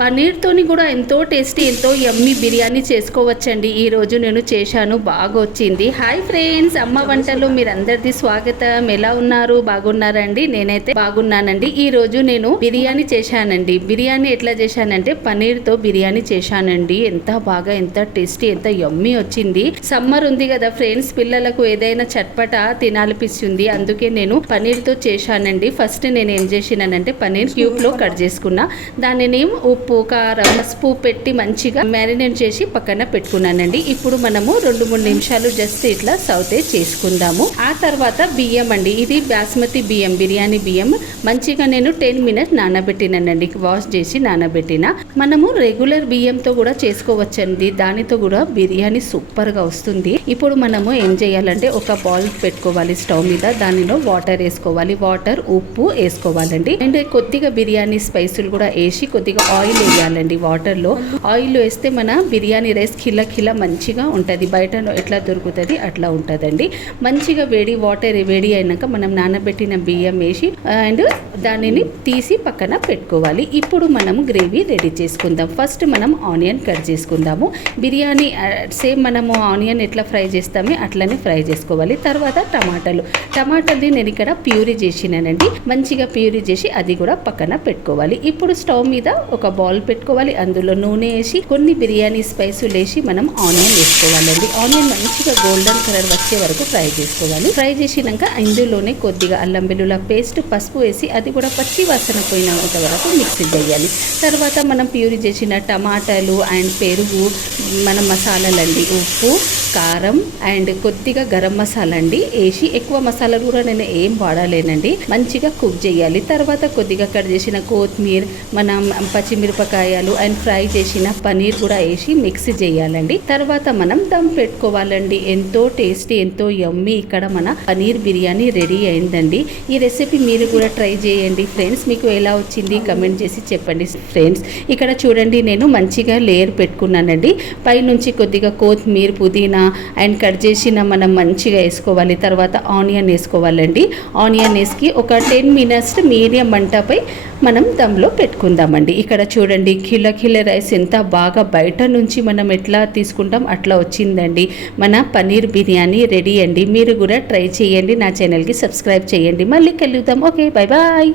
పన్నీర్తోని కూడా ఎంతో టేస్టీ ఎంతో యమ్మీ బిర్యానీ చేసుకోవచ్చండి. ఈరోజు నేను చేశాను, బాగా వచ్చింది. హాయ్ ఫ్రెండ్స్, అమ్మ వంటలు మీరందరిది స్వాగతం. ఎలా ఉన్నారు? బాగున్నారండి? నేనైతే బాగున్నానండి. ఈరోజు నేను బిర్యానీ చేశానండి. బిర్యానీ ఎట్లా చేశానంటే పన్నీర్తో బిర్యానీ చేశానండి. ఎంత టేస్టీ ఎంత యమ్మీ వచ్చింది. సమ్మర్ ఉంది కదా ఫ్రెండ్స్, పిల్లలకు ఏదైనా చట్పట తినాలనిపిస్తుంది. అందుకే నేను పన్నీర్తో చేశానండి. ఫస్ట్ నేను ఏం చేసినానంటే పన్నీర్ క్యూబ్ లో కట్ చేసుకున్నా. దానిని ఉప్పు కారం పసుపు పెట్టి మంచిగా మ్యారినేట్ చేసి పక్కన పెట్టుకున్నానండి. ఇప్పుడు మనము 2-3 నిమిషాలు జస్ట్ ఇట్లా సౌతే చేసుకుందాము. ఆ తర్వాత బియ్యం అండి, ఇది బాస్మతి బియ్యం, బిర్యానీ బియ్యం మంచిగా నేను 10 మినిట్స్ నానబెట్టినానండి. వాష్ చేసి నానబెట్టిన. మనము రెగ్యులర్ బియ్యంతో కూడా చేసుకోవచ్చండి. దానితో కూడా బిర్యానీ సూపర్ గా వస్తుంది. ఇప్పుడు మనము ఏం చేయాలంటే ఒక బౌల్ పెట్టుకోవాలి స్టవ్ మీద. దానిలో వాటర్ వేసుకోవాలి. వాటర్ ఉప్పు వేసుకోవాలండి. అండ్ కొద్దిగా బిర్యానీ స్పైసులు కూడా వేసి కొద్దిగా ఆయిల్ వేయాలండి. వాటర్లో ఆయిల్ వేస్తే మన బిర్యానీ రైస్ కిల మంచిగా ఉంటుంది. బయట ఎట్లా దొరుకుతుంది అట్లా ఉంటుందండి. మంచిగా వాటర్ వేడి అయినాక మనం నానబెట్టిన బియ్యం వేసి అండ్ దానిని తీసి పక్కన పెట్టుకోవాలి. ఇప్పుడు మనము గ్రేవీ రెడీ చేసుకుందాం. ఫస్ట్ మనం ఆనియన్ కట్ చేసుకుందాము. బిర్యానీ సేమ్ మనము ఆనియన్ ఎట్లా ఫ్రై చేస్తామో అట్లనే ఫ్రై చేసుకోవాలి. తర్వాత టమాటాలు నేను ఇక్కడ ప్యూరీ చేసినానండి. మంచిగా ప్యూరీ చేసి అది కూడా పక్కన పెట్టుకోవాలి. ఇప్పుడు స్టవ్ మీద ఒక బౌల్ పెట్టుకోవాలి. అందులో నూనె వేసి కొన్ని బిర్యానీ స్పైసులు వేసి మనం ఆనియన్ వేసుకోవాలండి. ఆనియన్ మంచిగా గోల్డెన్ కలర్ వచ్చే వరకు ఫ్రై చేసుకోవాలి. ఫ్రై చేసినాక ఇందులోనే కొద్దిగా అల్లం వెల్లుల్లి పేస్ట్, పసుపు వేసి అది కూడా పచ్చి వాసన పోయినంత వరకు మిక్సీ చేయాలి. తర్వాత మనం ప్యూరీ చేసిన టమాటాలు అండ్ పెరుగు, మన మసాలాలండి, ఉప్పు కారం అండ్ కొద్దిగా గరం మసాలా అండి వేసి, ఎక్కువ మసాలాలు కూడా నేను ఏం వాడలేనండి, మంచిగా కుక్ చేయాలి. తర్వాత కొద్దిగా కట్ చేసిన కొత్తిమీర, మనం పచ్చిమిరపకాయలు అండ్ ఫ్రై చేసిన పనీర్ కూడా వేసి మిక్స్ చేయాలండి. తర్వాత మనం దమ్ పెట్టుకోవాలండి. ఎంతో టేస్టీ ఎంతో యమ్మీ ఇక్కడ మన పనీర్ బిర్యానీ రెడీ అయిందండి. ఈ రెసిపీ మీరు కూడా ట్రై చేయండి ఫ్రెండ్స్. మీకు ఎలా వచ్చింది కమెంట్ చేసి చెప్పండి ఫ్రెండ్స్. ఇక్కడ చూడండి, నేను మంచిగా లేయర్ పెట్టుకున్నానండి. పైనుంచి కొద్దిగా కొత్తిమీర, పుదీనా అండ్ కట్ చేసిన మనం మంచిగా వేసుకోవాలి. తర్వాత ఆనియన్ వేసుకోవాలండి. ఆనియన్ వేసి ఒక 10 మినిట్స్ మీడియం మంటపై మనం దమ్లో పెట్టుకుందామండి. ఇక్కడ చూడండి, కిల రైస్ ఎంత బాగా బయట నుంచి మనం ఎట్లా తీసుకుంటాం అట్లా వచ్చిందండి. మన పన్నీర్ బిర్యానీ రెడీ అండి. మీరు కూడా ట్రై చేయండి. నా ఛానల్కి సబ్స్క్రైబ్ చేయండి. మళ్ళీ కలుద్దాం. Okay, bye bye.